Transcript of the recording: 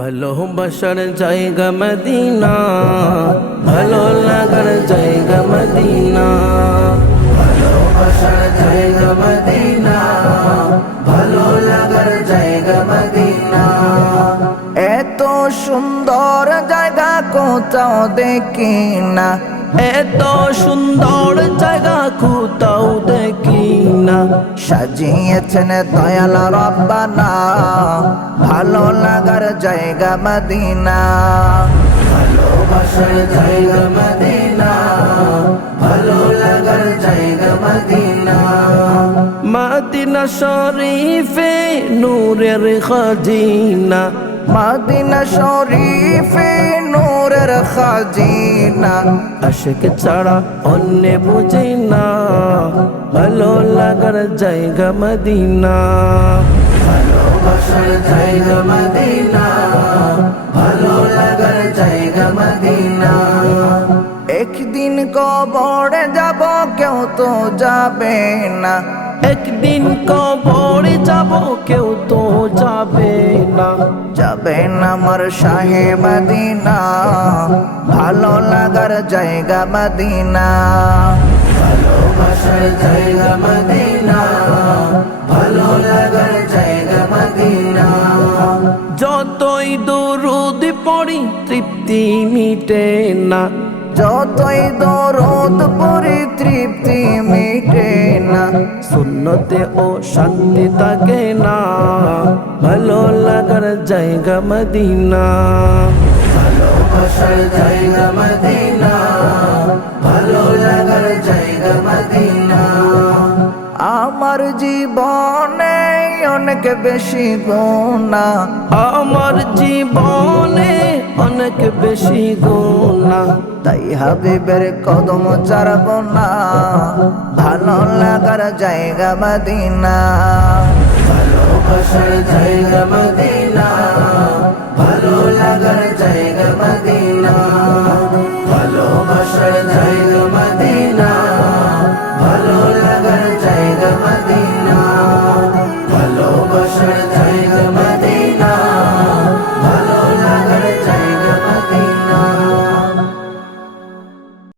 ভালোবাসার জায়গা মদিনা, ভালো লাগার জায়গা মদিনা। ভালোবাসার জায়গা মদিনা, ভালো লাগার জায়গা মদিনা। এত সুন্দর জায়গা কোথাও দেখি না, এত সুন্দর জায়গা কোথাও দেখি না। সাজিয়েছেন দয়াল রব্বানা, ভালো লাগার জায়গা মদিনা। ভালোবাসার জায়গা মদিনা, ভালো লাগার জায়গা মদিনা। মদিনা শরীফে নূরের খাজিনা, মদিনা শরীফে নূরের খাজিনা। আশিক ছাড়া অন্য বুঝি না, ভালো লাগার জায়গা মদিনা। ভালোবাসার জায়গা মদিনা, ভালো লাগার জায়গা মদিনা। একদিন কবরে যাব কেউ তো যাবে না, একদিন কবরে যাব কেউ তো যাবে না। যাবে না আমার শাহে মদিনা, ভালো লাগার জায়গা মদিনা। ভালোবাসার জায়গা মদিনা, ভালো লাগার জায়গা মদিনা। যতই দরুদ পড়ি তৃপ্তি মিটে না, যতই দরদ পড়ি তৃপ্তি মিটে না। সুন্নতে ও শান্তি থাকে না, ভালো লাগার জায়গা মদিনা। ভালোবাসার জায়গা মদিনা, ভালো লাগার জায়গা মদিনা। আমার জীবনে অনেক বেশি গুনাহ, আমার জীবনে অনেক বেশি গুনাহ। তাই হাবিবের কদম ছাড়ব না, ভালো লাগার জায়গা মদিনা। ভালোবাসার জায়গা মদিনা, ভালো লাগার জায়গা মদিনা।